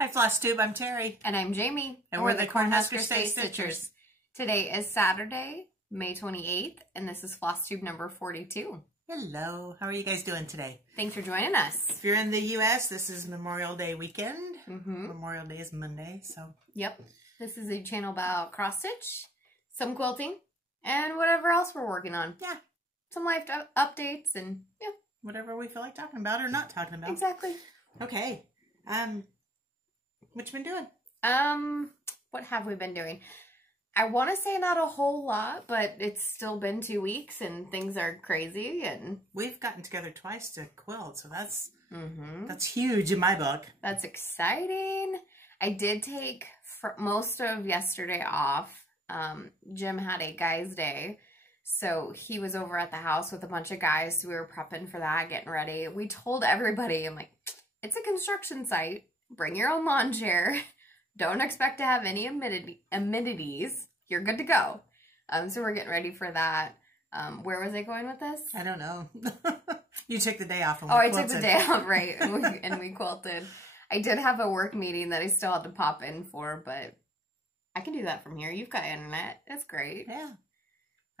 Hi Flosstube, I'm Terry. And I'm Jamie. And we're the Cornhusker State Stitchers. Today is Saturday, May 28th, and this is Flosstube number 42. Hello, how are you guys doing today? Thanks for joining us. If you're in the U.S., this is Memorial Day weekend. Mm-hmm. Memorial Day is Monday, so. Yep, this is a channel about cross-stitch, some quilting, and whatever else we're working on. Yeah. Some life updates and, yeah. Whatever we feel like talking about or not talking about. Exactly. Okay. What you been doing? What have we been doing? I want to say not a whole lot, but it's still been 2 weeks and things are crazy. And we've gotten together twice to quilt, so that's huge in my book. That's exciting. I did take most of yesterday off. Jim had a guy's day, so he was over at the house with a bunch of guys. So we were prepping for that, getting ready. We told everybody, I'm like, it's a construction site. Bring your own lawn chair. Don't expect to have any amenities. You're good to go. So we're getting ready for that. Where was I going with this? I don't know. You took the day off. I took the day off, right? And we quilted. I did have a work meeting that I still had to pop in for, but I can do that from here. You've got internet. That's great. Yeah.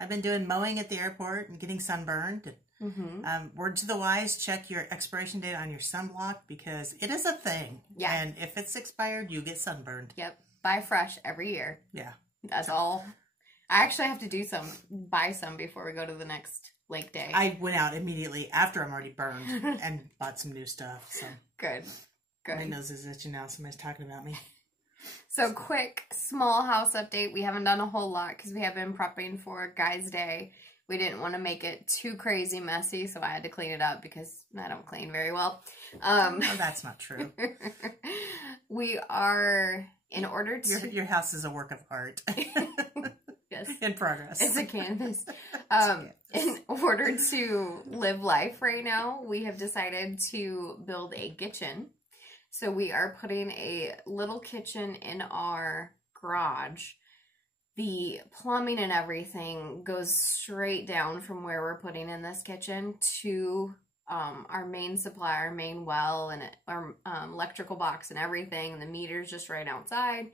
I've been doing mowing at the airport and getting sunburned. Word to the wise, check your expiration date on your sunblock because it is a thing. Yeah. And if it's expired, you get sunburned. Yep. Buy fresh every year. Yeah. That's all. I actually have to buy some before we go to the next lake day. I went out immediately after I'm already burned and bought some new stuff. So Good. My nose is itching now. Somebody's talking about me. So quick, small house update. We haven't done a whole lot because we have been prepping for Guy's Day. We didn't want to make it too crazy messy, so I had to clean it up because I don't clean very well. No, that's not true. We are, in order to... Your house is a work of art. Yes. In progress. It's a canvas. In order to live life right now, we have decided to build a kitchen. So we are putting a little kitchen in our garage. The plumbing and everything goes straight down from where we're putting in this kitchen to our main supply, our main well, and our electrical box and everything. And the meter's just right outside.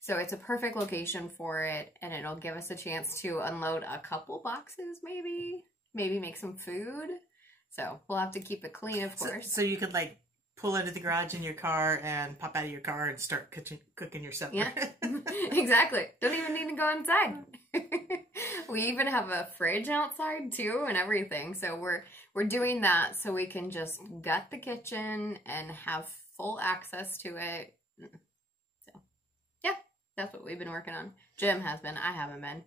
So it's a perfect location for it, and it'll give us a chance to unload a couple boxes, maybe make some food. So we'll have to keep it clean, of course. So you could like pull into the garage in your car and pop out of your car and start cooking your supper. Yeah, exactly. Don't even need to go inside. We even have a fridge outside too and everything. So we're doing that so we can just gut the kitchen and have full access to it. So yeah, that's what we've been working on. Jim has been. I haven't been.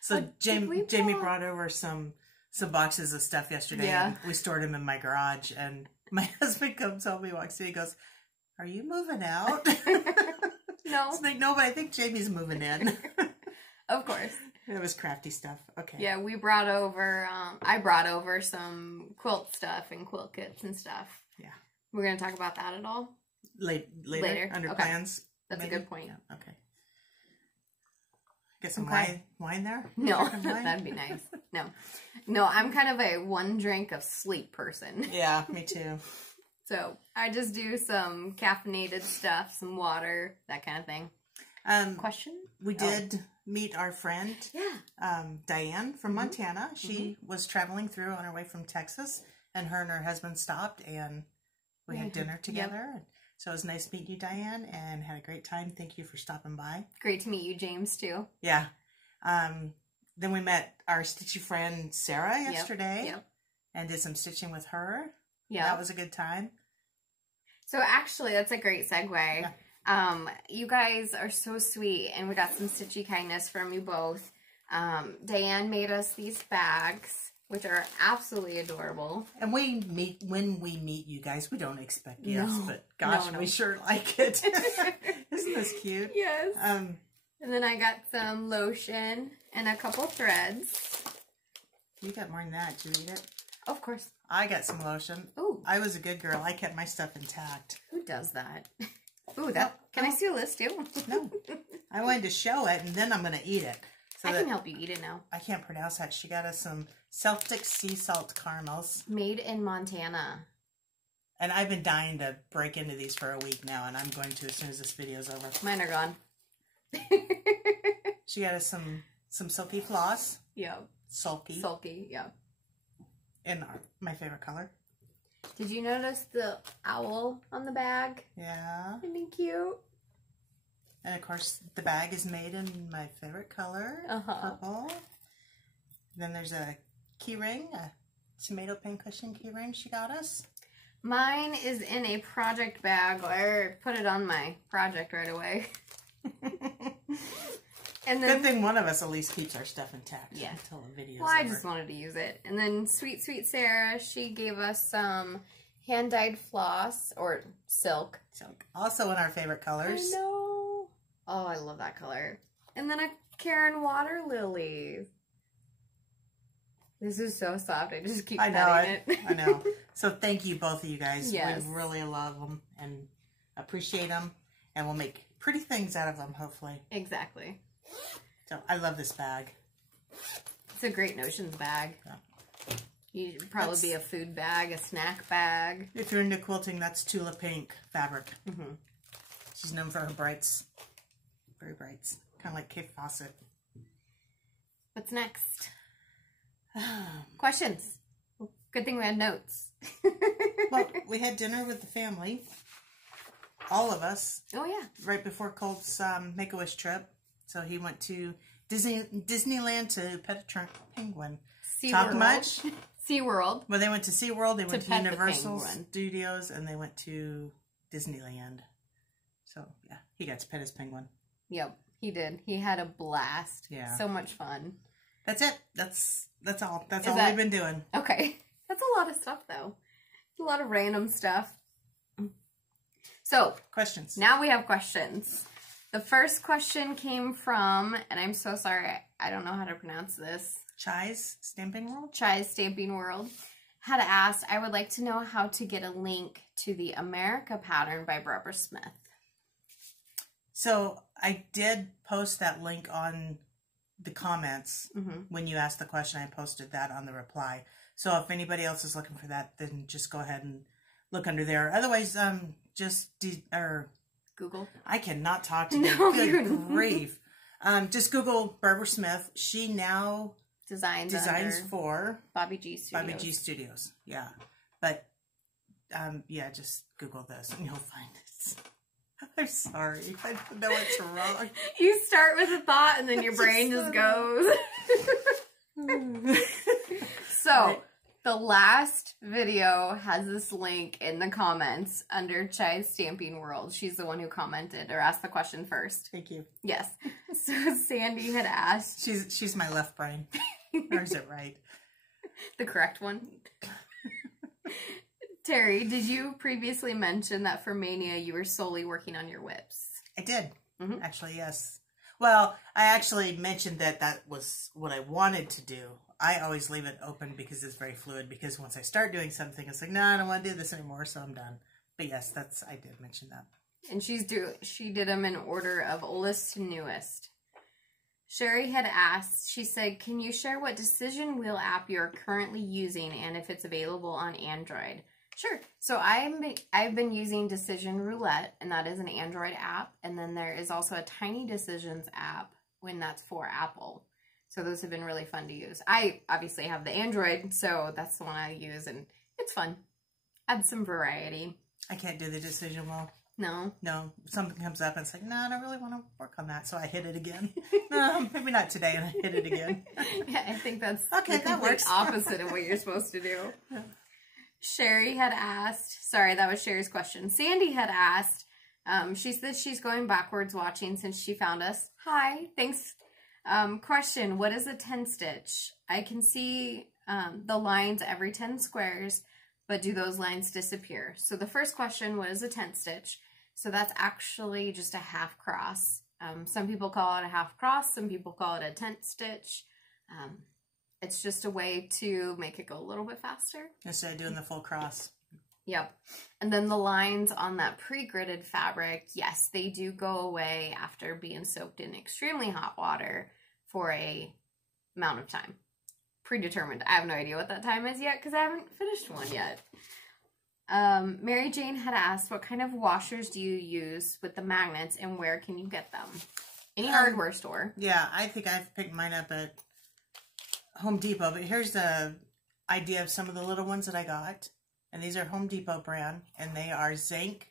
So Jamie brought over some boxes of stuff yesterday. Yeah. And we stored them in my garage, and my husband comes home, he walks in, he goes, "Are you moving out?" No. It's like, no, but I think Jamie's moving in. Of course. It was crafty stuff. Okay. Yeah, we brought over, I brought over some quilt stuff and quilt kits and stuff. Yeah. We're going to talk about that at all? Later. Under plans. That's maybe? A good point. Yeah, okay. Get some wine there? No, that'd be nice. No, I'm kind of a one drink of sleep person. Yeah, me too. So I just do some caffeinated stuff, some water, that kind of thing. Question? We did meet our friend, Diane from Montana. She was traveling through on her way from Texas, and her husband stopped, and we had dinner together. Yep. So it was nice meeting you, Diane, and had a great time. Thank you for stopping by. Great to meet you, James, too. Yeah. Then we met our stitchy friend, Sarah, yesterday, and did some stitching with her. Yeah. That was a good time. So actually, that's a great segue. Yeah. You guys are so sweet, and we got some stitchy kindness from you both. Diane made us these bags, which are absolutely adorable. And when we meet you guys, we don't expect gifts, but gosh, we sure like it. Isn't this cute? Yes. And then I got some lotion and a couple threads. You got more than that. Did you eat it? Of course. I got some lotion. Ooh. I was a good girl. I kept my stuff intact. Who does that? Ooh, can I steal this too? No. I wanted to show it, and then I'm going to eat it. So I can help you eat it now. I can't pronounce that. She got us some Celtic sea salt caramels. Made in Montana. And I've been dying to break into these for a week now, and I'm going to as soon as this video's over. Mine are gone. She got us some silky floss. Yeah. Sulky. Sulky, yeah. In my favorite color. Did you notice the owl on the bag? Yeah. Isn't he cute? And of course, the bag is made in my favorite color, purple. Then there's a key ring, a tomato pincushion key ring she got us. Mine is in a project bag. I put it on my project right away. And then, good thing one of us at least keeps our stuff intact. Yeah. Until the video's well, I over. just wanted to use it. And then sweet Sarah, she gave us some hand-dyed floss or silk. Also in our favorite colors. I know. Oh, I love that color. And then a Karen water lily. This is so soft. I just keep petting it. I know. So thank you, both of you guys. Yes. We really love them and appreciate them. And we'll make pretty things out of them, hopefully. Exactly. So I love this bag. It's a great notions bag. Yeah. You should probably be a food bag, a snack bag. If you're into quilting, that's Tula Pink fabric. Mm-hmm. She's known for her brights. Very brights. Kind of like Kate Fawcett. What's next? Questions. Good thing we had notes. Well, we had dinner with the family. All of us. Oh, yeah. Right before Colt's Make-A-Wish trip. So he went to Disneyland to pet a penguin. Talk much? SeaWorld. Well, they went to SeaWorld, they went to Universal Studios, and they went to Disneyland. So, yeah, he got to pet his penguin. Yep, he did. He had a blast. Yeah. So much fun. That's it. That's all. That's all we've been doing. Okay. That's a lot of stuff, though. A lot of random stuff. So. Questions. Now we have questions. The first question came from, and I'm so sorry, I don't know how to pronounce this. Chai's Stamping World? Chai's Stamping World had asked, I would like to know how to get a link to the America pattern by Barbara Smith. So I did post that link on the comments when you asked the question. I posted that on the reply. So if anybody else is looking for that, then just go ahead and look under there. Otherwise, just Google. I cannot talk today. No, good grief. Just Google Barbara Smith. She now designs for Bobby G Studios. Bobby G Studios. Yeah. But yeah, just Google this and you'll find it. I'm sorry. I know it's wrong. You start with a thought and then your brain just goes. So, right. The last video has this link in the comments under Chai's Stamping World. She's the one who commented or asked the question first. Thank you. Yes. So Sandy had asked. She's my left brain. Or is it right? The correct one. Terry, did you previously mention that for Mania you were solely working on your whips? I did. Actually, yes. Well, I actually mentioned that was what I wanted to do. I always leave it open because it's very fluid, because once I start doing something, it's like, no, I don't want to do this anymore, so I'm done. But yes, I did mention that. And she did them in order of oldest to newest. Sherry had asked, she said, can you share what decision wheel app you're currently using and if it's available on Android? Sure. So I've been using Decision Roulette, and that is an Android app. And then there is also a Tiny Decisions app when that's for Apple. So those have been really fun to use. I obviously have the Android, so that's the one I use, and it's fun. Add some variety. I can't do the decision wheel. No? No. Something comes up and it's like, no, I don't really want to work on that, so I hit it again. No, maybe not today, and I hit it again. Yeah, I think that's okay, that works. Opposite of what you're supposed to do. Yeah. Sherry had asked, sorry, that was Sherry's question. Sandy had asked, she said she's going backwards watching since she found us. Hi, thanks. Question, what is a 10 stitch? I can see the lines every 10 squares, but do those lines disappear? So the first question, what is a 10 stitch? So that's actually just a half cross. Some people call it a half cross, some people call it a 10 stitch. It's just a way to make it go a little bit faster. Instead of doing the full cross. Yep. And then the lines on that pre-gridded fabric, yes, they do go away after being soaked in extremely hot water for a amount of time. Predetermined. I have no idea what that time is yet because I haven't finished one yet. Mary Jane had asked, what kind of washers do you use with the magnets and where can you get them? Any hardware store. Yeah, I think I've picked mine up at Home Depot, but here's the idea of some of the little ones that I got. And these are Home Depot brand, and they are zinc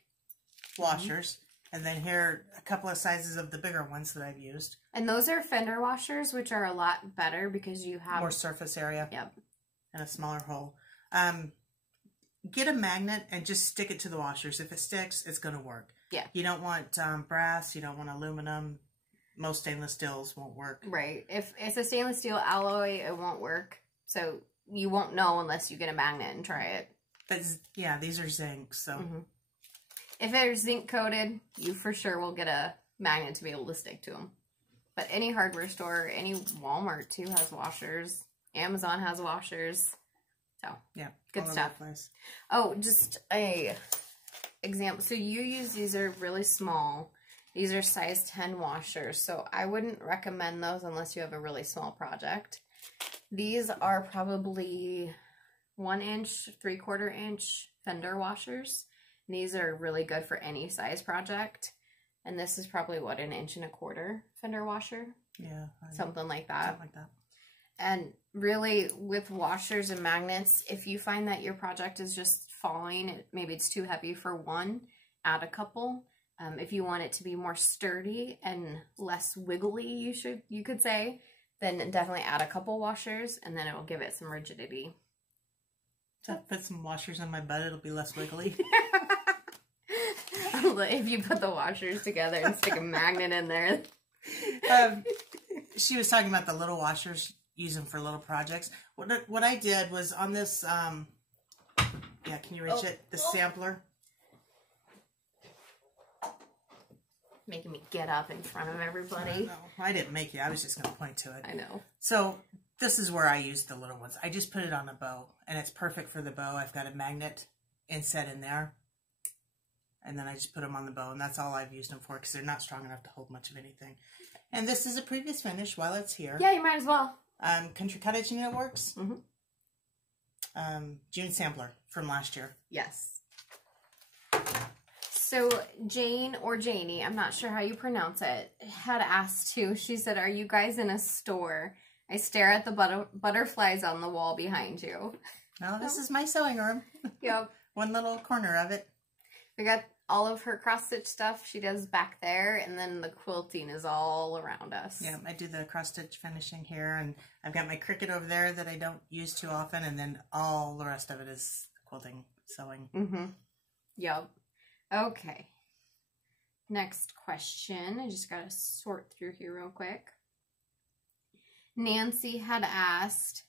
washers. And then here are a couple of sizes of the bigger ones that I've used. And those are fender washers, which are a lot better because you have more surface area. Yep. And a smaller hole. Get a magnet and just stick it to the washers. If it sticks, it's going to work. Yeah. You don't want brass. You don't want aluminum. Most stainless steels won't work. Right. If it's a stainless steel alloy, it won't work. So you won't know unless you get a magnet and try it. But yeah, these are zinc. So if they're zinc coated, you for sure will get a magnet to be able to stick to them. But any hardware store, any Walmart too has washers. Amazon has washers. So yeah, good stuff. Oh, just a example. So you use, these are really small. These are size 10 washers. So I wouldn't recommend those unless you have a really small project. These are probably 1 inch, 3/4 inch fender washers. And these are really good for any size project. And this is probably what, 1 1/4 inch fender washer? Yeah. Something like that. Something like that. And really, with washers and magnets, if you find that your project is just falling, maybe it's too heavy for one, add a couple. If you want it to be more sturdy and less wiggly, you could say, then definitely add a couple washers, and then it will give it some rigidity. So put some washers on my butt, it'll be less wiggly. If you put the washers together and stick a magnet in there. She was talking about the little washers, use them for little projects. What I did was on this, yeah, can you reach it? The sampler. Making me get up in front of everybody. No, I didn't make you. I was just going to point to it. I know. So this is where I use the little ones. I just put it on a bow, and it's perfect for the bow. I've got a magnet inset in there, and then I just put them on the bow, and that's all I've used them for because they're not strong enough to hold much of anything. And this is a previous finish while it's here. Yeah, you might as well. Country Cottage Unit Works. June sampler from last year. Yes. So Jane or Janie, I'm not sure how you pronounce it, had asked too. She said, "Are you guys in a store? I stare at the butterflies on the wall behind you." No, this is my sewing room. Yep. One little corner of it. We got all of her cross-stitch stuff she does back there, and then the quilting is all around us. Yeah, I do the cross-stitch finishing here, and I've got my Cricut over there that I don't use too often, and then all the rest of it is quilting, sewing. Yep. Okay. Next question. I just got to sort through here real quick. Nancy had asked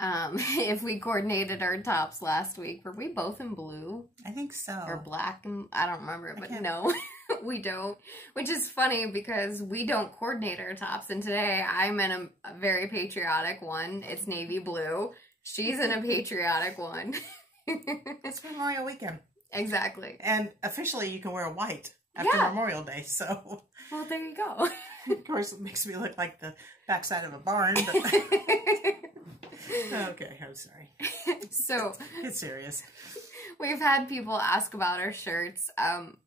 if we coordinated our tops last week. Were we both in blue? I think so. Or black? I don't remember, but no, we don't. Which is funny because we don't coordinate our tops. And today I'm in a very patriotic one. It's navy blue. She's in a patriotic one. It's Memorial Weekend. Exactly. And officially you can wear white after Memorial Day, so. Well, there you go. Of course, it makes me look like the backside of a barn, but. Okay, I'm sorry. So. It's serious. We've had people ask about our shirts.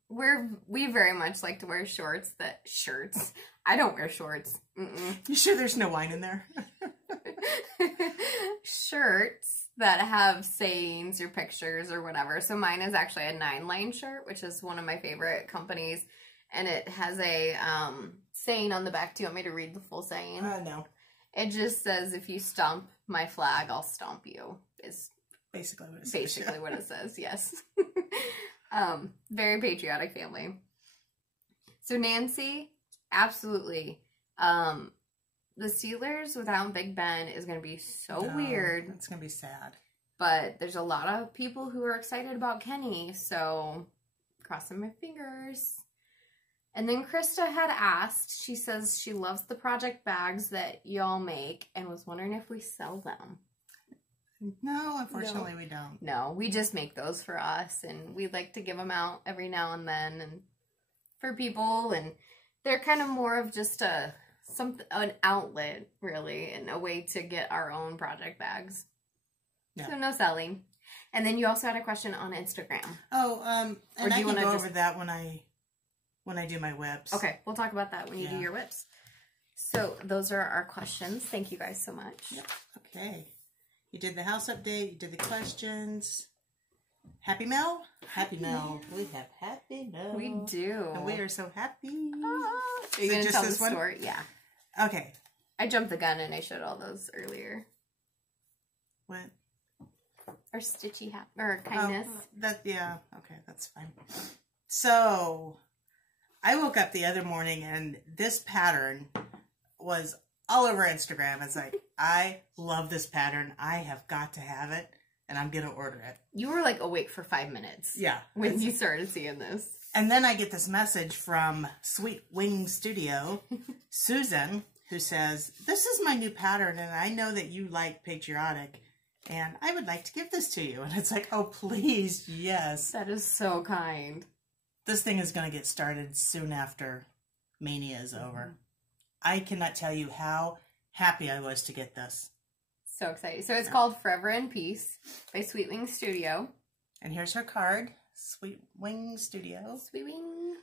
We very much like to wear shorts. I don't wear shorts. You sure there's no wine in there? Shirts that have sayings or pictures or whatever. So mine is actually a 9-line shirt, which is one of my favorite companies. And it has a saying on the back. Do you want me to read the full saying? No. It just says, "If you stomp my flag, I'll stomp you." Is basically what it says. Basically what it says, yes. Very patriotic family. So Nancy, absolutely. The Steelers without Big Ben is going to be so weird. It's going to be sad. But there's a lot of people who are excited about Kenny, so crossing my fingers. And then Krista had asked, she says she loves the project bags that y'all make and was wondering if we sell them. No, unfortunately we don't. No, we just make those for us, and we like to give them out every now and then and for people, and they're kind of more of just an outlet, really, and a way to get our own project bags. Yeah. So no selling. And then you also had a question on Instagram. Oh, and I can go over that when I do my whips. Okay, we'll talk about that when you do your whips. So those are our questions. Thank you guys so much. Yep. Okay. You did the house update. You did the questions. Happy Mail? Happy Mail. We have Happy Mail. We do. And we are so happy. Oh. Is it just this one? Story? Yeah. Okay. I jumped the gun and I showed all those earlier. What? Or stitchy or kindness. Oh, yeah. Okay, that's fine. So, I woke up the other morning and this pattern was all over Instagram. It's like, I love this pattern. I have got to have it, and I'm going to order it. You were like awake for 5 minutes. Yeah. When you started seeing this. And then I get this message from Sweet Wing Studio, Susan, who says, this is my new pattern, and I know that you like patriotic, and I would like to give this to you. And it's like, oh, please, yes. That is so kind. This thing is going to get started soon after Mania is over. I cannot tell you how happy I was to get this. So excited. So it's called Forever in Peace by Sweet Wing Studio. And here's her card. Sweet Wing Studio. Sweet Wing.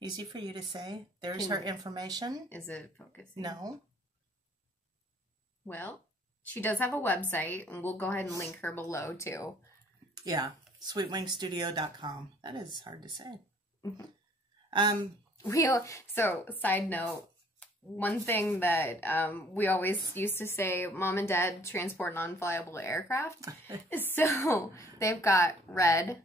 Easy for you to say. There's her information. Is it focusing? No. Well, she does have a website, and we'll go ahead and link her below, too. Yeah. sweetwingstudio.com. That is hard to say. So, side note, one thing that we always used to say, Mom and Dad transport non-flyable aircraft. So, they've got red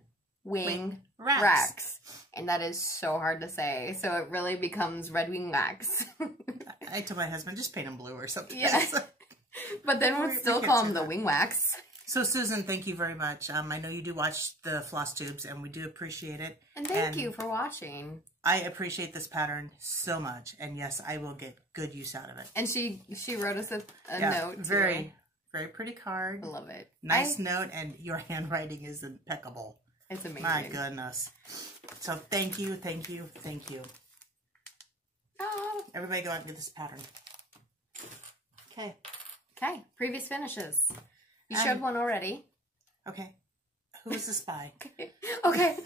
wing racks. And that is so hard to say. So, it really becomes red wing racks. I told my husband, just paint them blue or something. Yeah. But then we'll still call them the wing wax. So, Susan, thank you very much. I know you do watch the floss tubes, and we do appreciate it. And thank you for watching. I appreciate this pattern so much, and yes, I will get good use out of it. And she wrote us a note, too. Very pretty card. I love it. Nice note, and your handwriting is impeccable. It's amazing. My goodness. So, thank you, thank you, thank you. Oh. Everybody go out and get this pattern. Okay. Okay, previous finishes. You showed one already. Okay. Who was the spy? Okay.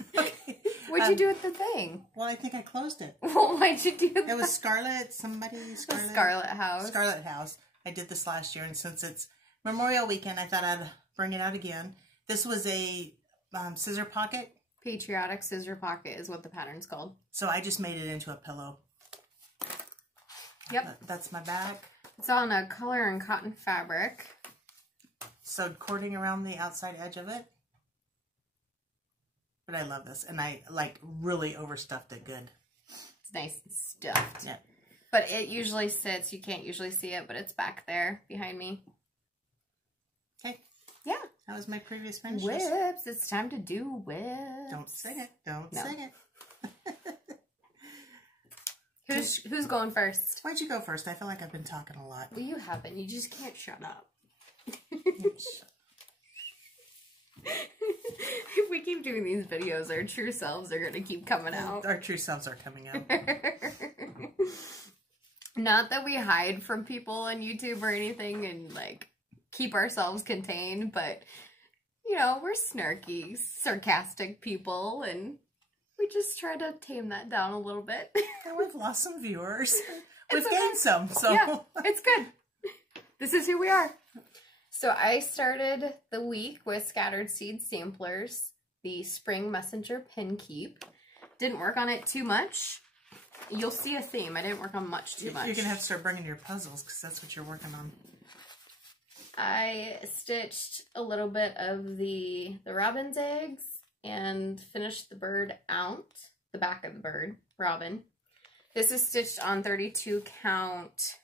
What'd you do with the thing? Well, I think I closed it. Well, why'd you do that? It was Scarlet. Scarlet House. Scarlet House. I did this last year, and since it's Memorial Weekend, I thought I'd bring it out again. This was a scissor pocket. Patriotic scissor pocket is what the pattern's called. So I just made it into a pillow. Yep. That's my back. It's on a color and cotton fabric. Sewed cording around the outside edge of it. But I love this. And I, really overstuffed it good. It's nice and stuffed. Yeah. But it usually sits, you can't usually see it, but it's back there behind me. Okay. Yeah. That was my previous finish. Whips. It's time to do whips. Don't sing it. Don't sing it. Who's going first? Why'd you go first? I feel like I've been talking a lot. Well, you haven't. You just can't shut up. If we keep doing these videos, our true selves are going to keep coming out. Our true selves are coming out. Not that we hide from people on YouTube or anything and, keep ourselves contained, but, we're snarky, sarcastic people, and we just try to tame that down a little bit. And we've lost some viewers. We've gained some, so. Yeah, it's good. This is who we are. So I started the week with Scattered Seed Samplers, the Spring Messenger Pin Keep. Didn't work on it too much. You'll see a theme. I didn't work on too much. You're going to have to start bringing your puzzles because that's what you're working on. I stitched a little bit of the robin's eggs and finished the bird out, the back of the bird, robin. This is stitched on 32 count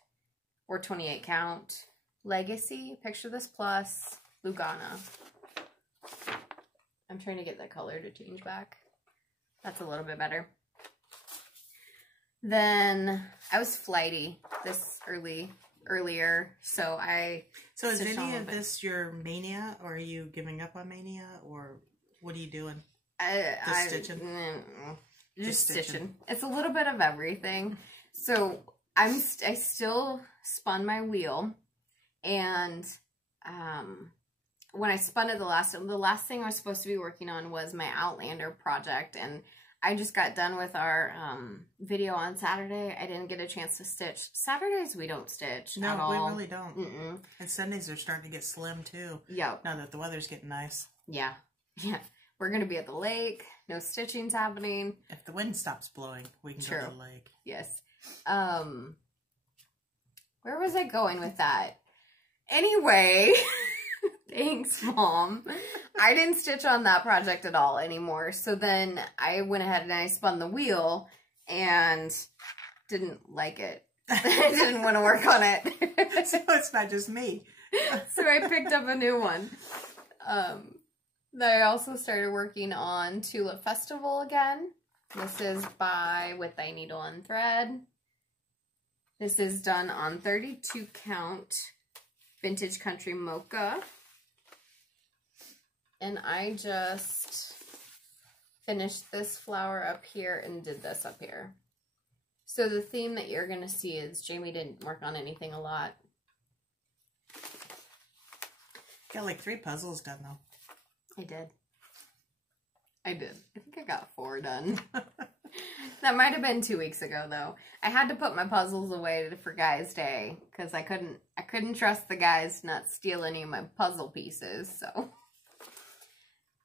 or 28 count. Legacy, Picture This Plus, Lugana. I'm trying to get that color to change back. That's a little bit better. Then I was flighty this earlier, so I. So is any of this your mania, or are you giving up on mania, or what are you doing? Just stitching. Just stitching. It's a little bit of everything. So I still spun my wheel. And when I spun it the last thing I was supposed to be working on was my Outlander project, and I just got done with our video on Saturday. I didn't get a chance to stitch. Saturdays we don't stitch at all. No, we really don't. And Sundays are starting to get slim too. Yep. Now that the weather's getting nice. Yeah. Yeah. We're going to be at the lake. No stitching's happening. If the wind stops blowing, we can go to the lake. Yes. Where was I going with that? Anyway, thanks, Mom. I didn't stitch on that project at all anymore. So then I went ahead and I spun the wheel and didn't like it. I didn't want to work on it. So it's not just me. So I picked up a new one. I also started working on Tulip Festival again. This is by With Thy Needle and Thread. This is done on 32 count Vintage Country Mocha. And I just finished this flower up here and did this up here. So the theme that you're going to see is Jamie didn't work on anything a lot. Got like 3 puzzles done though. I did. I think I got 4 done. That might have been 2 weeks ago though. I had to put my puzzles away for Guys' Day because I couldn't trust the guys to not steal any of my puzzle pieces. So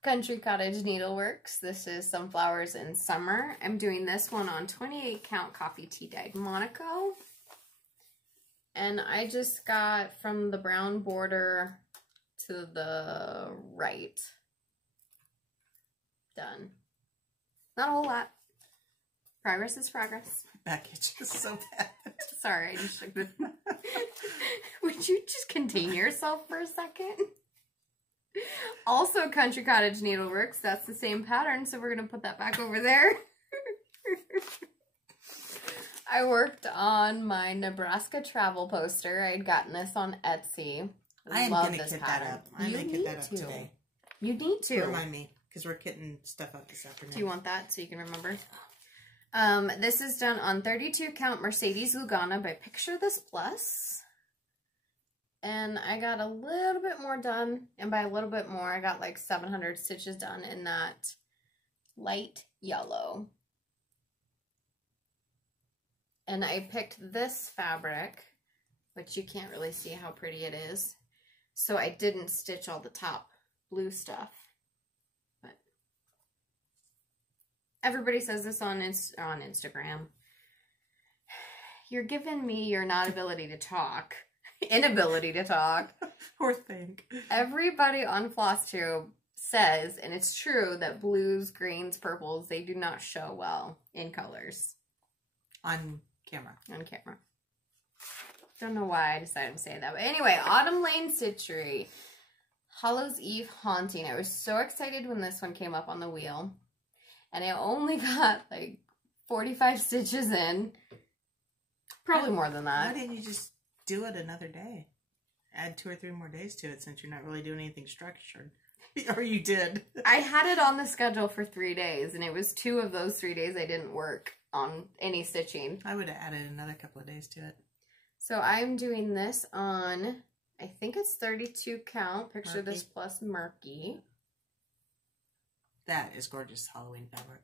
Country Cottage Needleworks. This is Sunflowers in Summer. I'm doing this one on 28 count coffee tea dyed Monaco. And I just got from the brown border to the right. Done. Not a whole lot. Progress is progress. Back itches so bad. Sorry, I just shook this. Would you just contain yourself for a second? Also, Country Cottage Needleworks. That's the same pattern, so we're going to put that back over there. I worked on my Nebraska travel poster. I had gotten this on Etsy. I am going to kit that up. I'm going to kit that up today. You need to. Remind me, because we're kitting stuff up this afternoon. Do you want that so you can remember? This is done on 32 count Mercedes Lugana by Picture This Plus. And I got a little bit more done. And by a little bit more, I got like 700 stitches done in that light yellow. And I picked this fabric, which you can't really see how pretty it is. So I didn't stitch all the top blue stuff. But everybody says this on Instagram. You're giving me your inability to talk. Poor thing. Everybody on Flosstube says, and it's true, that blues, greens, purples, they do not show well in colors. On camera. Don't know why I decided to say that. But anyway, Autumn Lane Stitchery. Hallows Eve Haunting. I was so excited when this one came up on the wheel. And I only got like 45 stitches in. Probably more than that. Why didn't you just do it another day? Add 2 or 3 more days to it since you're not really doing anything structured. Or you did. I had it on the schedule for 3 days, and it was 2 of those 3 days I didn't work on any stitching. I would have added another couple of days to it. So I'm doing this on, I think it's 32 count. Picture This Plus Murky. That is gorgeous Halloween fabric.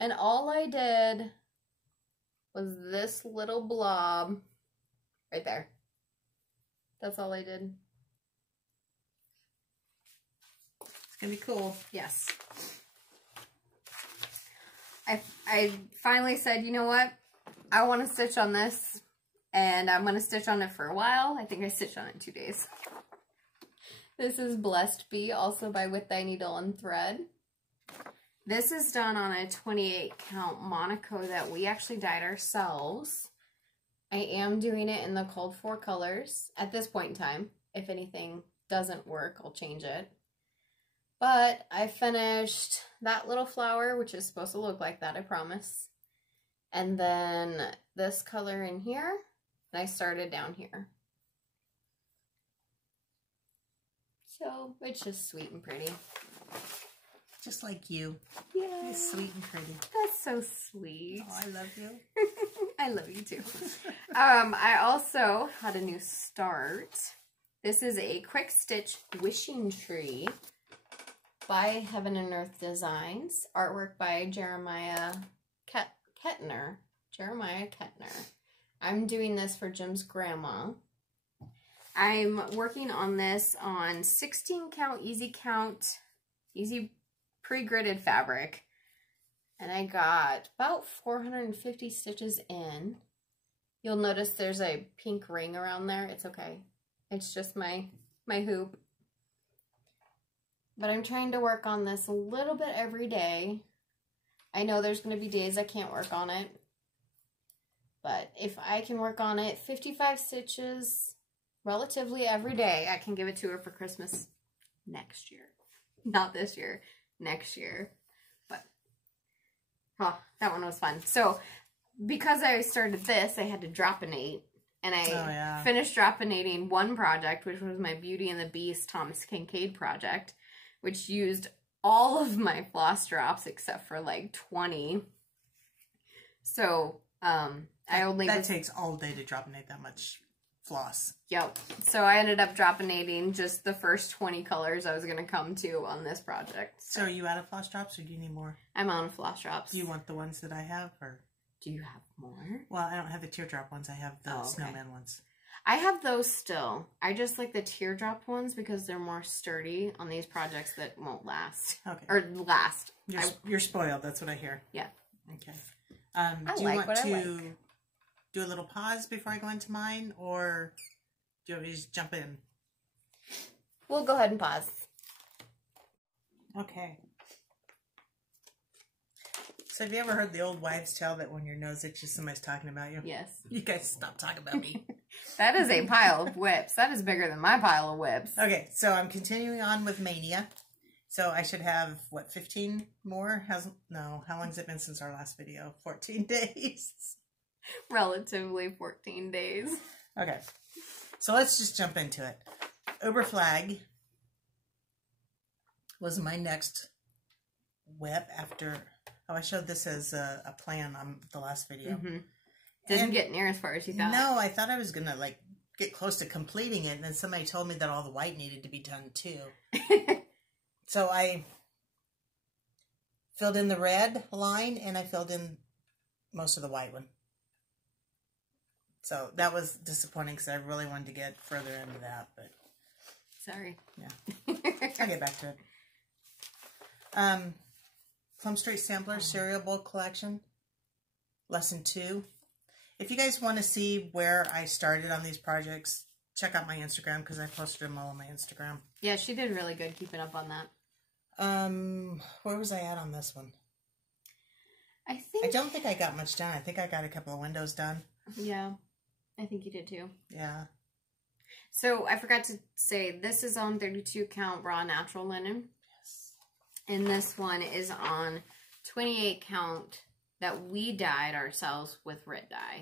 And all I did was this little blob right there. That's all I did. It's going to be cool. Yes. I finally said, you know what? I want to stitch on this, and I'm going to stitch on it for a while. I think I stitched on it in 2 days. This is Blessed Bee, also by With Thy Needle and Thread. This is done on a 28 count Monaco that we actually dyed ourselves. I am doing it in the called for colors at this point in time. If anything doesn't work, I'll change it. But I finished that little flower, which is supposed to look like that, I promise. And then this color in here, and I started down here. So it's just sweet and pretty. Just like you. Yeah. You're sweet and pretty. That's so sweet. Oh, I love you. I love you too. I also had a new start. This is a quick stitch wishing tree by Heaven and Earth Designs. Artwork by Jeremiah Kettner. I'm doing this for Jim's grandma. I'm working on this on 16 count, easy pre-gridded fabric. And I got about 450 stitches in. You'll notice there's a pink ring around there. It's okay. It's just my hoop. But I'm trying to work on this a little bit every day. I know there's going to be days I can't work on it. But if I can work on it 55 stitches relatively every day, I can give it to her for Christmas next year. Not this year, next year. But, oh, that one was fun. So, because I started this, I had to dropinate. And I finished dropinating one project, which was my Beauty and the Beast Thomas Kincaid project, which used all of my floss drops except for like 20. So, that takes all day to dropinate that much floss. Yep. So I ended up dropinating just the first 20 colors I was going to come to on this project. So are you out of floss drops or do you need more? I'm out of floss drops. Do you want the ones that I have or? Do you have more? Well, I don't have the teardrop ones. I have the snowman ones. I have those still. I just like the teardrop ones because they're more sturdy on these projects that won't last. Okay. Or last. You're spoiled. That's what I hear. Yeah. Okay. Do you want to do a little pause before I go into mine, or do you want me to just jump in? We'll go ahead and pause. Okay. So have you ever heard the old wives' tale that when your nose itches, somebody's talking about you? Yes. You guys stop talking about me. That is a pile of whips. That is bigger than my pile of whips. Okay, so I'm continuing on with Mania. So I should have, what, 15 more? How long has it been since our last video? 14 days. Relatively 14 days. Okay, so let's just jump into it. Oberflag was my next whip after... Oh, I showed this as a plan on the last video. Mm-hmm. Didn't get near as far as you thought. No, I thought I was going to, like, get close to completing it, and then somebody told me that all the white needed to be done, too. So I filled in the red line, and I filled in most of the white one. So that was disappointing, because I really wanted to get further into that, but... Sorry. Yeah. I'll get back to it. Plum Street Sampler Cereal Bowl Collection, Lesson 2. If you guys want to see where I started on these projects, check out my Instagram because I posted them all on my Instagram. Yeah, she did really good keeping up on that. Where was I at on this one? I don't think I got much done. I think I got a couple of windows done. Yeah, I think you did too. Yeah. So I forgot to say, this is on 32 count raw natural linen. And this one is on 28 count that we dyed ourselves with Rit dye.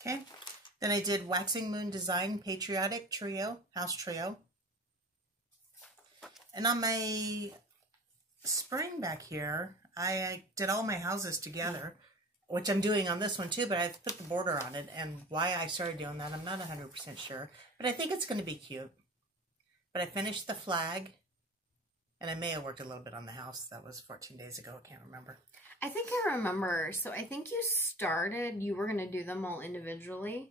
Okay. Then I did Waxing Moon Design Patriotic Trio, House Trio. And on my spring back here, I did all my houses together, which I'm doing on this one too, but I have to put the border on it. And why I started doing that, I'm not 100% sure. But I think it's going to be cute. But I finished the flag, and I may have worked a little bit on the house. That was 14 days ago. I can't remember. I think I remember. So I think you were going to do them all individually.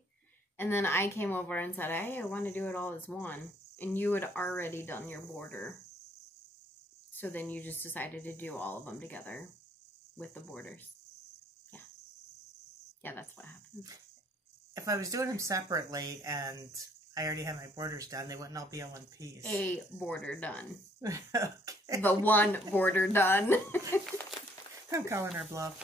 And then I came over and said, hey, I want to do it all as one. And you had already done your border. So then you just decided to do all of them together with the borders. Yeah. Yeah, that's what happened. If I was doing them separately and... I already have my borders done. They wouldn't all be on one piece. A border done. Okay. The one border done. I'm calling her bluff.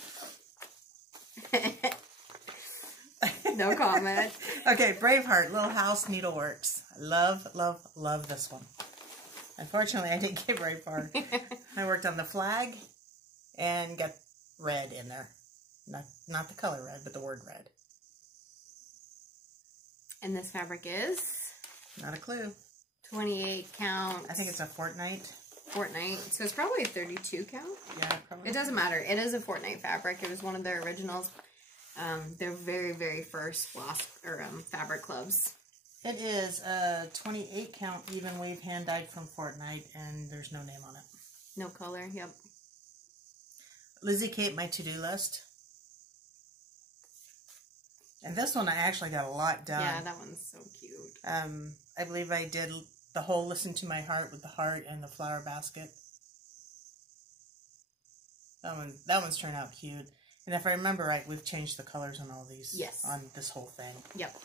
No comment. Okay, Braveheart, Little House Needleworks. Love, love, love this one. Unfortunately, I didn't get very far. I worked on the flag and got red in there. Not the color red, but the word red. And this fabric is? Not a clue. 28 count. I think it's a Fortnite. Fortnite. So it's probably a 32 count? Yeah, probably. It doesn't matter. It is a Fortnite fabric. It was one of their originals. Their very, very first floss or fabric clubs. It is a 28 count even weave hand dyed from Fortnite, and there's no name on it. No color, yep. Lizzie Kate, my to-do list. And this one I actually got a lot done. Yeah, that one's so cute. I believe I did the whole Listen to My Heart with the heart and the flower basket. That one's turned out cute. And if I remember right, we've changed the colors on all these. Yes. On this whole thing. Yep.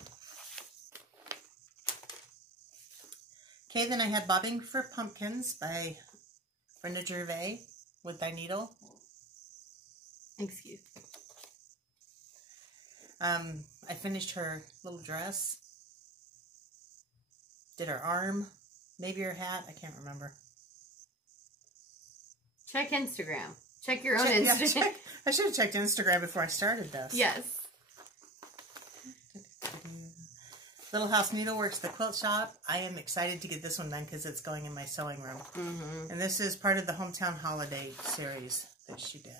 Okay, then I had Bobbing for Pumpkins by Brenda Gervais with Thy Needle. Excuse me. I finished her little dress. Did her arm. Maybe her hat. I can't remember. Check Instagram. Check your own Instagram. Yeah, I should have checked Instagram before I started this. Yes. Little House Needleworks, the quilt shop. I am excited to get this one done because it's going in my sewing room. Mm-hmm. And this is part of the Hometown Holiday series that she did.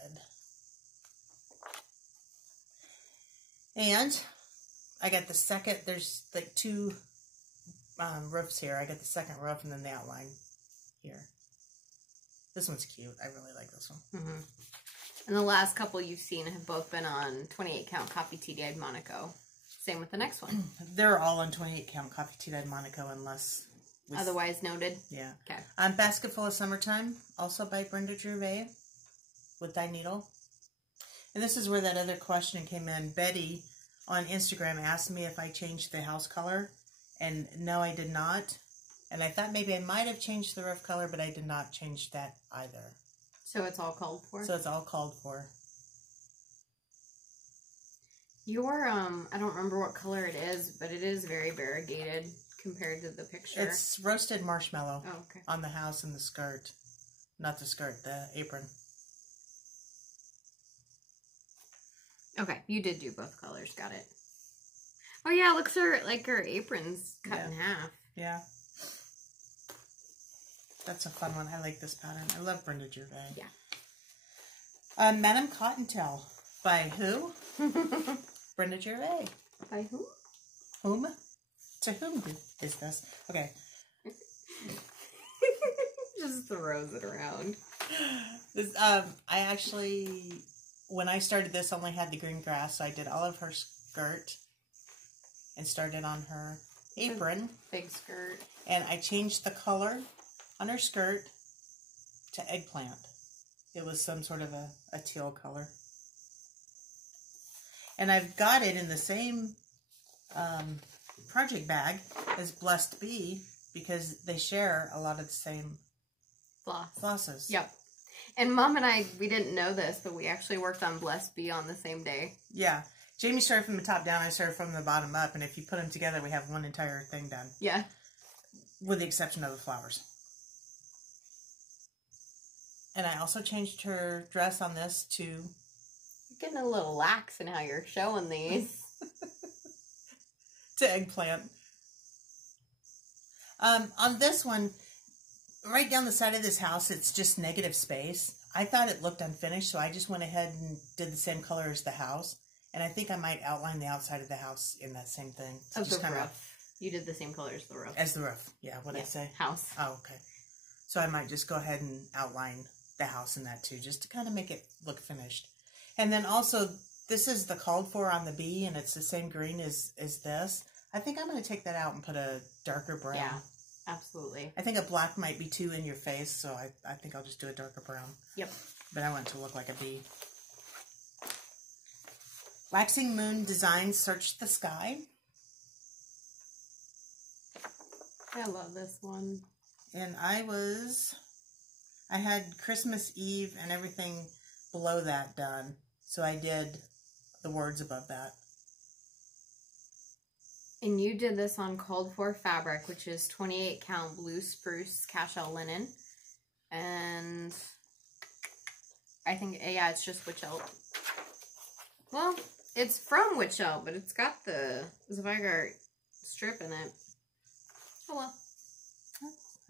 And I got the second, there's like two roofs here. I got the second roof and then the outline here. This one's cute. I really like this one. Mm-hmm. And the last couple you've seen have both been on 28 count Coffee Tea Dyed Monaco. Same with the next one. They're all on 28 count Coffee Tea Dyed Monaco unless... Otherwise noted? Yeah. Okay. Basket Full of Summertime, also by Brenda Gervais with Thy Needle. And this is where that other question came in. Betty on Instagram asked me if I changed the house color. And no, I did not. And I thought maybe I might have changed the roof color, but I did not change that either. So it's all called for? So it's all called for. Your, I don't remember what color it is, but it is very variegated compared to the picture. It's roasted marshmallow okay. On the house and the skirt. Not the skirt, the apron. Okay, you did do both colors. Got it. Oh yeah, it looks like her apron's cut in half. Yeah. That's a fun one. I like this pattern. I love Brenda Gervais. Yeah. Madame Cottontail. By who? Brenda Gervais. By who? Whom? To whom is this? Okay. Just throws it around. This, I actually, when I started this, only had the green grass, so I did all of her skirt and started on her apron. Big skirt. And I changed the color on her skirt to eggplant. It was some sort of a teal color. And I've got it in the same project bag as Blessed Bee because they share a lot of the same flosses. Yep. And Mom and I, we didn't know this, but we actually worked on Blessed Bee on the same day. Yeah. Jamie started from the top down, I started from the bottom up, and if you put them together, we have one entire thing done. Yeah. With the exception of the flowers. And I also changed her dress on this to... You're getting a little lax in how you're showing these. to eggplant. On this one, right down the side of this house, it's just negative space. I thought it looked unfinished, so I just went ahead and did the same color as the house. And I think I might outline the outside of the house in that same thing. Of the roof. You did the same color as the roof. As the roof. Yeah, what'd I say? House. Oh, okay. So I might just go ahead and outline the house in that too, just to kind of make it look finished. And then also, this is the called for on the bee, and it's the same green as this. I think I'm going to take that out and put a darker brown. Yeah, absolutely. I think a black might be too in your face, so I think I'll just do a darker brown. Yep. But I want it to look like a bee. Waxing Moon Designs Search the Sky. I love this one. And I had Christmas Eve and everything below that done. So I did the words above that. And you did this on Called For Fabric, which is 28 count blue spruce cashel linen. And I think, yeah, it's just witch elk. Well, it's from witch elk, but it's got the Zweigart strip in it. Oh well.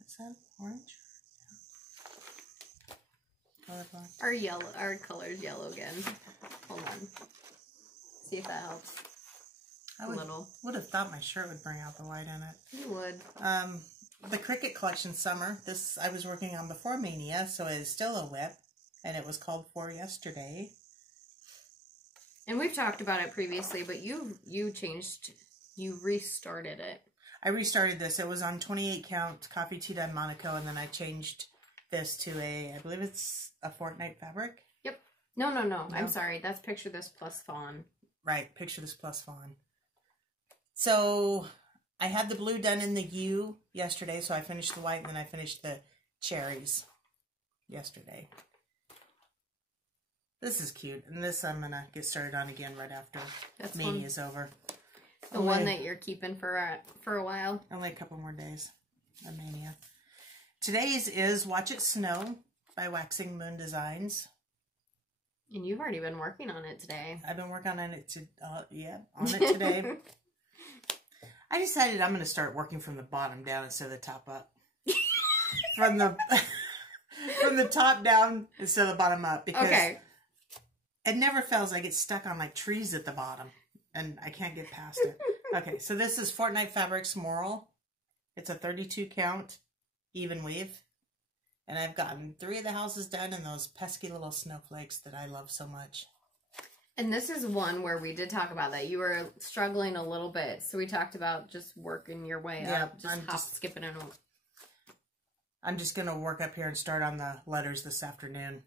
Is that orange? Our color's yellow again. Hold on. See if that helps. I would have thought my shirt would bring out the light in it. You would. The Cricut Collection Summer. This I was working on before Mania, so it is still a whip. And it was called for yesterday. And we've talked about it previously, but you restarted it. I restarted this. It was on 28 count coffee tea dye Monaco, and then I changed this to I believe it's a Fortnite fabric. Yep. No. I'm sorry. That's Picture This plus Fawn. Right. Picture This plus Fawn. So I had the blue done in the U yesterday, so I finished the white, and then I finished the cherries yesterday. This is cute, and this I'm going to get started on again right after Mania is over. The one that you're keeping for a while. Only a couple more days of Mania. Today's is Watch It Snow by Waxing Moon Designs. And you've already been working on it today. I've been working on it today. I decided I'm going to start working from the bottom down instead of the top up. from the top down instead of the bottom up, because it never fails. I get stuck on like trees at the bottom, and I can't get past it. Okay, so this is Fortnite Fabrics Moral. It's a 32 count even weave, and I've gotten 3 of the houses done in those pesky little snowflakes that I love so much. And this is one where we did talk about that. You were struggling a little bit, so we talked about just working your way up, just skipping it over. I'm just going to work up here and start on the letters this afternoon.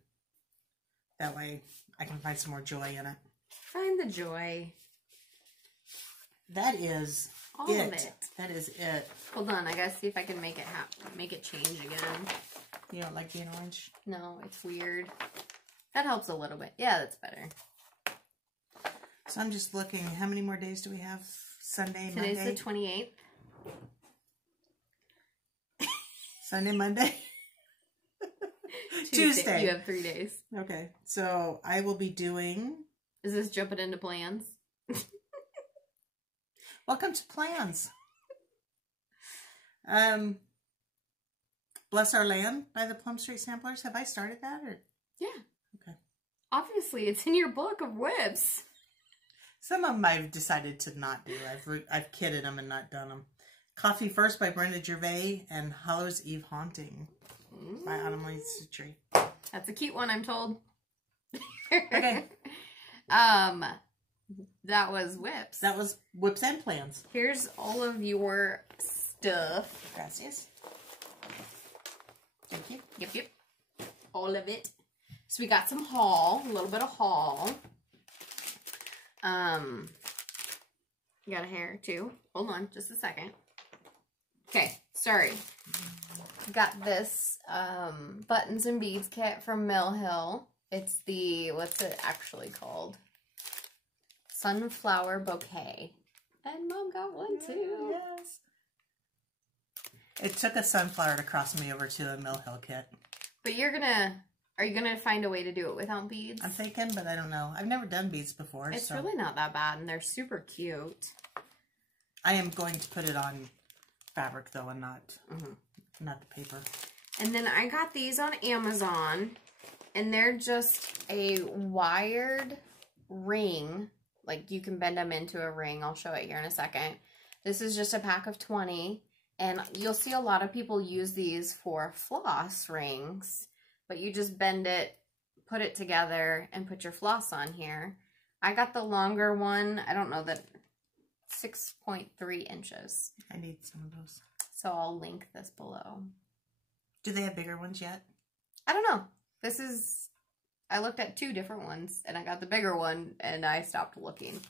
That way I can find some more joy in it. Find the joy. That is all of it. That is it. Hold on, I gotta see if I can make it change again. You don't like being orange? No, it's weird. That helps a little bit. Yeah, that's better. So I'm just looking. How many more days do we have? Sunday, Monday? Today's the 28th. Sunday, Monday? Tuesday. You have 3 days. Okay. So I will be doing... Is this jumping into plans? Welcome to plans. Bless Our Land by the Plum Street Samplers. Have I started that? Or? Yeah. Okay. Obviously, it's in your book of whips. Some of them I've decided to not do. I've kidded them and not done them. Coffee First by Brenda Gervais and Hallows Eve Haunting by Autumn Lane Sutri. That's a cute one, I'm told. Okay. That was whips. That was whips and plans. Here's all of your stuff. Gracias. Thank you. Yep. All of it. So we got some haul, a little bit of haul. You got a hair too. Hold on just a second. Okay, sorry. Got this buttons and beads kit from Mill Hill. It's the, what's it actually called? Sunflower Bouquet. And Mom got one too. Yes. It took a sunflower to cross me over to a Mill Hill kit. But are you gonna find a way to do it without beads? I'm thinking, but I don't know. I've never done beads before. It's really not that bad, and they're super cute. I am going to put it on fabric though, and not the paper. And then I got these on Amazon, and they're just a wired ring. Like, you can bend them into a ring. I'll show it here in a second. This is just a pack of 20, and you'll see a lot of people use these for floss rings, but you just bend it, put it together, and put your floss on here. I got the longer one. I don't know, that 6.3 inches. I need some of those. So I'll link this below. Do they have bigger ones yet? I don't know. I looked at 2 different ones, and I got the bigger one, and I stopped looking.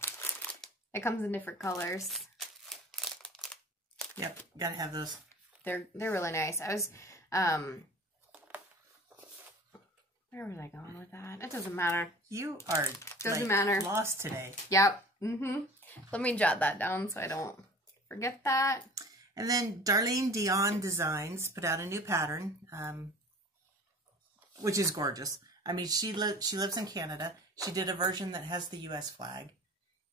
It comes in different colors. Yep, gotta have those. They're really nice. I was, where was I going with that? It doesn't matter. You are lost today. Yep. Let me jot that down so I don't forget that. And then Darlene Dion Designs put out a new pattern, which is gorgeous. I mean, she lives in Canada. She did a version that has the U.S. flag.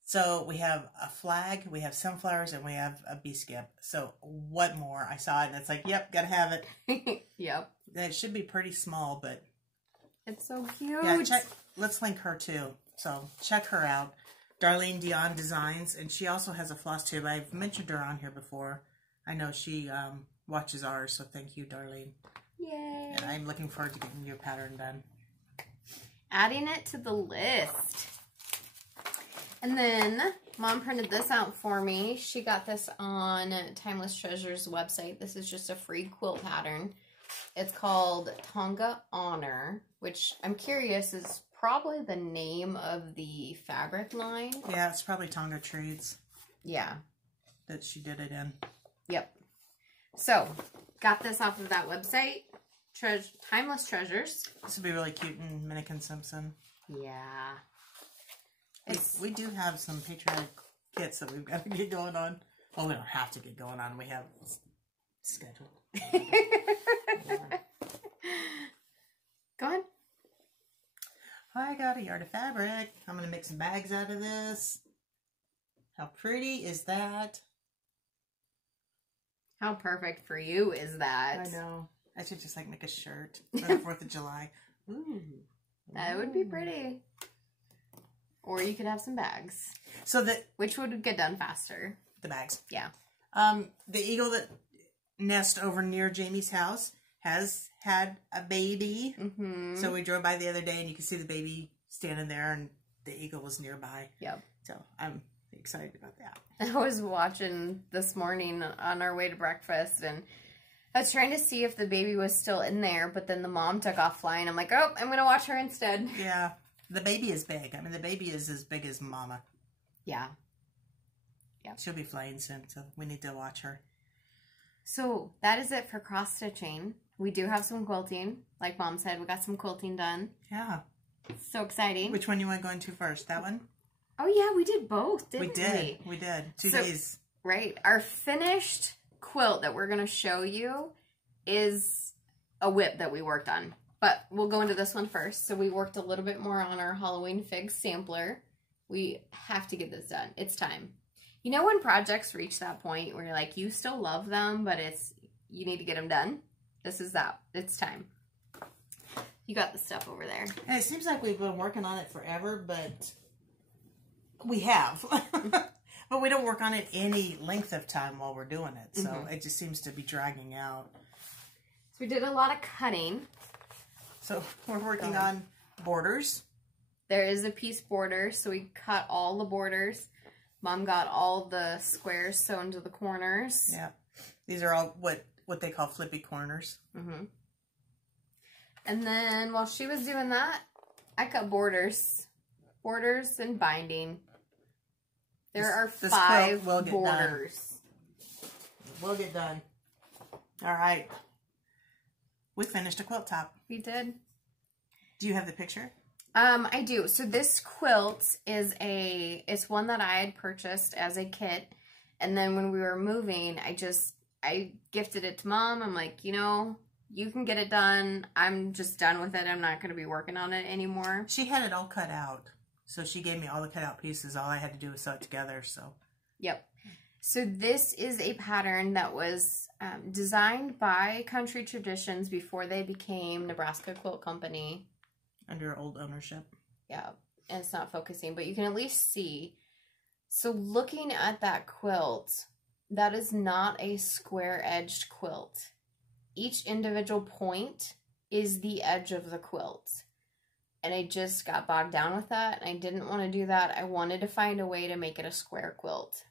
So we have a flag, we have sunflowers, and we have a bee skip. So what more? I saw it, and it's like, yep, gotta have it. Yep. It should be pretty small, but... It's so cute. Yeah, let's link her, too. So check her out. Darlene Dion Designs, and she also has a Flosstube. I've mentioned her on here before. I know she watches ours, so thank you, Darlene. Yay! And I'm looking forward to getting your pattern done. Adding it to the list. And then Mom printed this out for me. She got this on Timeless Treasures website. This is just a free quilt pattern. It's called Tonga Honor, which I'm curious is probably the name of the fabric line. Yeah, it's probably Tonga Treats. Yeah. That she did it in. Yep. So, got this off of that website. Timeless Treasures. This would be really cute in Minnikin Simpson. Yeah. We do have some patriotic kits that we've got to get going on. Well, we don't have to get going on. We have scheduled. Go ahead. I got a yard of fabric. I'm going to make some bags out of this. How pretty is that? How perfect for you is that? I know. I should just like make a shirt for the 4th of July. Ooh. That would be pretty. Or you could have some bags. So that which would get done faster? The bags. Yeah. The eagle that nests over near Jamie's house has had a baby. Mm-hmm. So we drove by the other day and you could see the baby standing there and the eagle was nearby. Yep. So I'm excited about that. I was watching this morning on our way to breakfast and I was trying to see if the baby was still in there, but then the mom took off flying. I'm like, oh, I'm going to watch her instead. Yeah. The baby is big. I mean, the baby is as big as Mama. Yeah. Yeah. She'll be flying soon, so we need to watch her. So that is it for cross stitching. We do have some quilting. Like Mom said, we got some quilting done. Yeah. So exciting. Which one you want to go into first? That one? Oh, yeah, we did both, didn't we? We did. 2 days. Right. Our finished quilt that we're going to show you is a whip that we worked on. But we'll go into this one first. So we worked a little bit more on our Halloween fig sampler. We have to get this done. It's time. You know when projects reach that point where you're like, you still love them, but you need to get them done? This is that. It's time. You got the stuff over there. And it seems like we've been working on it forever, but we have. But we don't work on it any length of time while we're doing it. So it just seems to be dragging out. So we did a lot of cutting. So we're working on borders. There is a piece border, so we cut all the borders. Mom got all the squares sewn to the corners. Yeah. These are all what they call flippy corners. Mm-hmm. And then while she was doing that, I cut borders. Borders and binding. There are 5 borders. We'll get done. All right. We finished a quilt top. We did. Do you have the picture? I do. So this quilt is it's one that I had purchased as a kit. And then when we were moving, I gifted it to Mom. I'm like, you know, you can get it done. I'm just done with it. I'm not going to be working on it anymore. She had it all cut out. So she gave me all the cut out pieces. All I had to do was sew it together. So. Yep. So this is a pattern that was designed by Country Traditions before they became Nebraska Quilt Company. Under old ownership. Yeah. And it's not focusing, but you can at least see. So looking at that quilt, that is not a square-edged quilt. Each individual point is the edge of the quilt. And I just got bogged down with that. And I didn't want to do that. I wanted to find a way to make it a square quilt.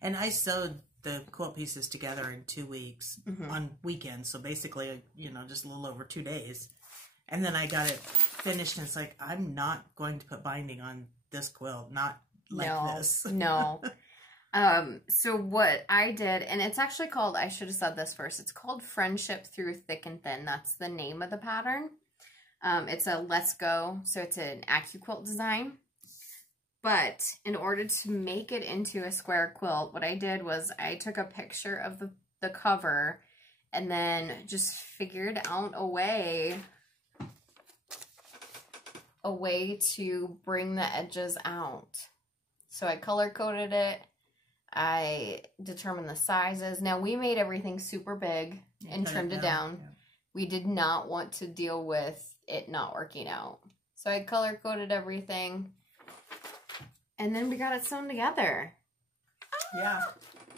And I sewed the quilt pieces together in 2 weeks on weekends. So basically, you know, just a little over 2 days. And then I got it finished and it's like, I'm not going to put binding on this quilt. Not like this. No. So what I did, and it's actually called, I should have said this first. It's called Friendship Through Thick and Thin. That's the name of the pattern. It's a Let's Go. So it's an AccuQuilt design. But in order to make it into a square quilt, what I did was I took a picture of the cover and then just figured out a way to bring the edges out. So I color coded it. I determined the sizes. Now we made everything super big and trimmed it down. Yeah. We did not want to deal with it not working out. So I color coded everything. And then we got it sewn together. Yeah.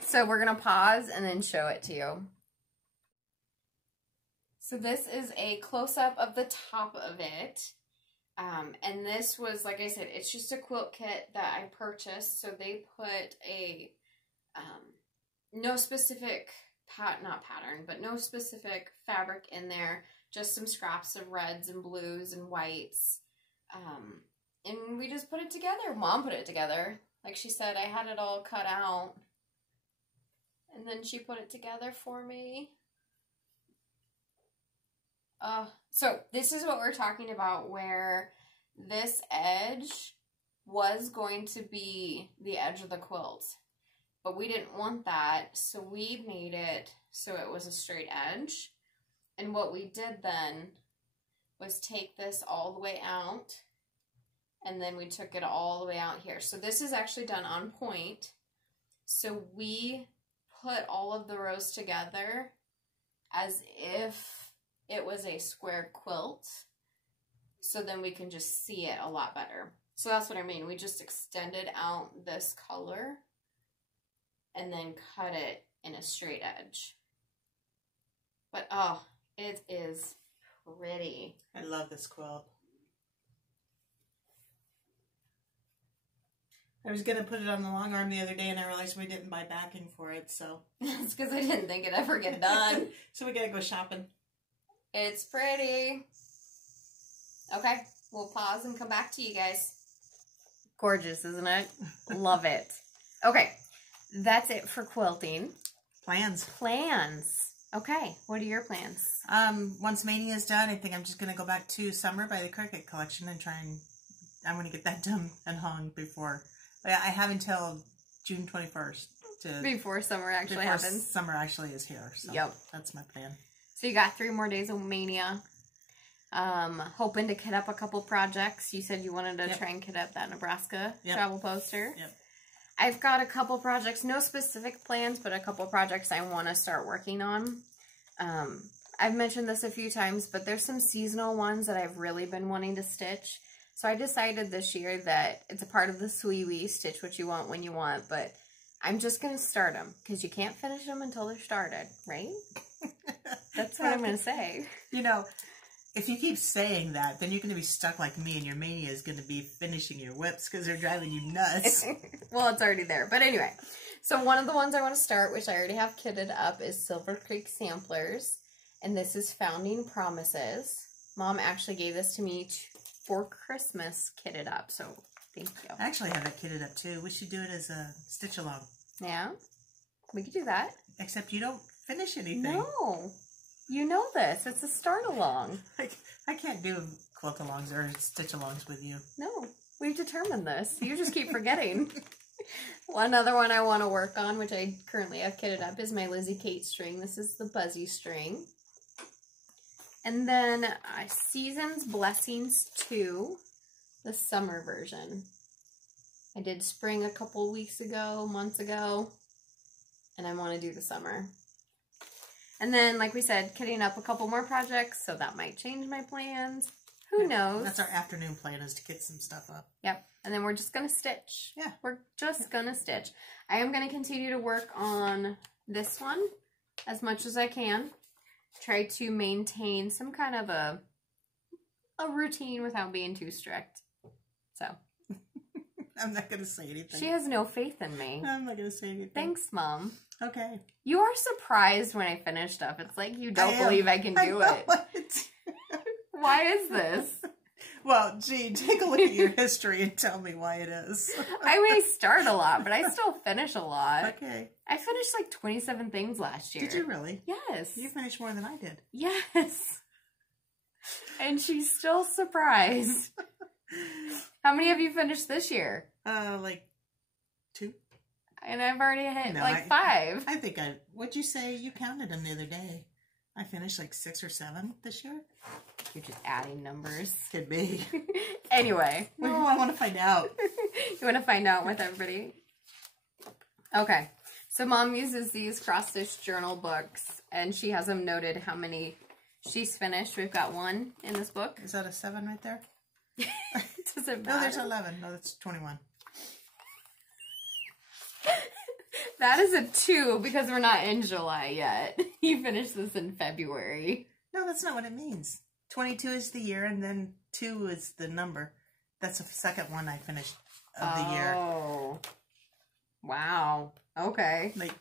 So we're going to pause and then show it to you. So this is a close-up of the top of it. And this was, like I said, it's just a quilt kit that I purchased. So they put a, no specific, not pattern, but no specific fabric in there. Just some scraps of reds and blues and whites. And we just put it together. Mom put it together. Like she said, I had it all cut out. And then she put it together for me. So this is what we're talking about, where this edge was going to be the edge of the quilt. But we didn't want that, so we made it so it was a straight edge. And what we did then was take this all the way out, and then we took it all the way out here. So this is actually done on point. So we put all of the rows together as if it was a square quilt, so then we can just see it a lot better. So that's what I mean. We just extended out this color and then cut it in a straight edge. But oh, it is pretty. I love this quilt. I was going to put it on the long arm the other day, and I realized we didn't buy backing for it, so. It's because I didn't think it'd ever get done. So we got to go shopping. It's pretty. Okay, we'll pause and come back to you guys. Gorgeous, isn't it? Love it. Okay, that's it for quilting. Plans. Okay, what are your plans? Once Mania is done, I think I'm just going to go back to Summer by the Cricket Collection and try and, I'm going to get that done and hung before. I have until June 21st to... Before summer actually happens. Summer actually is here, so yep. That's my plan. So you got 3 more days of Mania. Hoping to kit up a couple projects. You said you wanted to try and kit up that Nebraska travel poster. Yep. I've got a couple projects, no specific plans, but a couple projects I want to start working on. I've mentioned this a few times, but there's some seasonal ones that I've really been wanting to stitch. So I decided this year that it's a part of the Sweewee, stitch what you want when you want, but I'm just going to start them because you can't finish them until they're started, right? That's what I'm going to say. You know, if you keep saying that, then you're going to be stuck like me, and your mania is going to be finishing your whips because they're driving you nuts. Well, it's already there. But anyway, so one of the ones I want to start, which I already have kitted up, is Silver Creek Samplers. And this is Founding Promises. Mom actually gave this to me for Christmas kitted up, so thank you. I actually have it kitted up too. We should do it as a stitch along. Yeah, we could do that. Except you don't finish anything. No. You know this. It's a start along. I can't do quilt alongs or stitch alongs with you. No, we've determined this. You just keep forgetting. One other one I want to work on, which I currently have kitted up, is my Lizzie Kate string. This is the Buzzy string. And then Seasons Blessings 2, the summer version. I did spring a couple weeks ago, months ago, and I want to do the summer. And then, like we said, kitting up a couple more projects, so that might change my plans. Who knows? That's our afternoon plan, is to kit some stuff up. Yep. And then we're just going to stitch. Yeah. We're just going to stitch. I am going to continue to work on this one as much as I can. Try to maintain some kind of a routine without being too strict. So. I'm not going to say anything. She has no faith in me. I'm not going to say anything. Thanks, Mom. Okay. You are surprised when I finish stuff. It's like you don't believe I can do it. Why is this? Well, gee, take a look at your history and tell me why it is. I may start a lot, but I still finish a lot. Okay. I finished like 27 things last year. Did you really? Yes. You finished more than I did. Yes. And she's still surprised. How many have you finished this year? Like 2. And I've already hit 5. I think what'd you say? You counted them the other day. I finished like 6 or 7 this year. You're just adding numbers. Could be. Anyway. No, I want to find out. You want to find out with everybody? Okay. So Mom uses these cross-stitch journal books, and she has them noted how many she's finished. We've got 1 in this book. Is that a 7 right there? Does it matter? No, there's 11. No, that's 21. That is a 2 because we're not in July yet. You finished this in February. No, that's not what it means. 22 is the year, and then 2 is the number. That's the second one I finished of the year. Oh. Wow. Okay. Like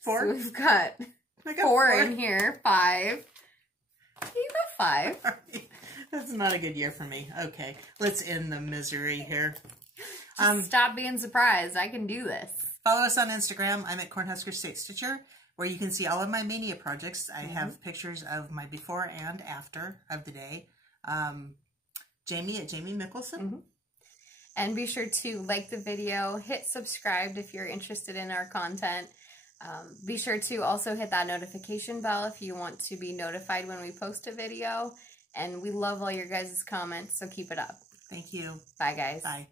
4? So we've got 4 in here. 5. You got 5. Right. That's not a good year for me. Okay. Let's end the misery here. Just stop being surprised. I can do this. Follow us on Instagram. I'm at Cornhusker State Stitcher, where you can see all of my mania projects. I have pictures of my before and after of the day. Jamie at Jamie Mickelson. And be sure to like the video, hit subscribe if you're interested in our content. Be sure to also hit that notification bell if you want to be notified when we post a video. And we love all your guys' comments, so keep it up. Thank you. Bye, guys. Bye.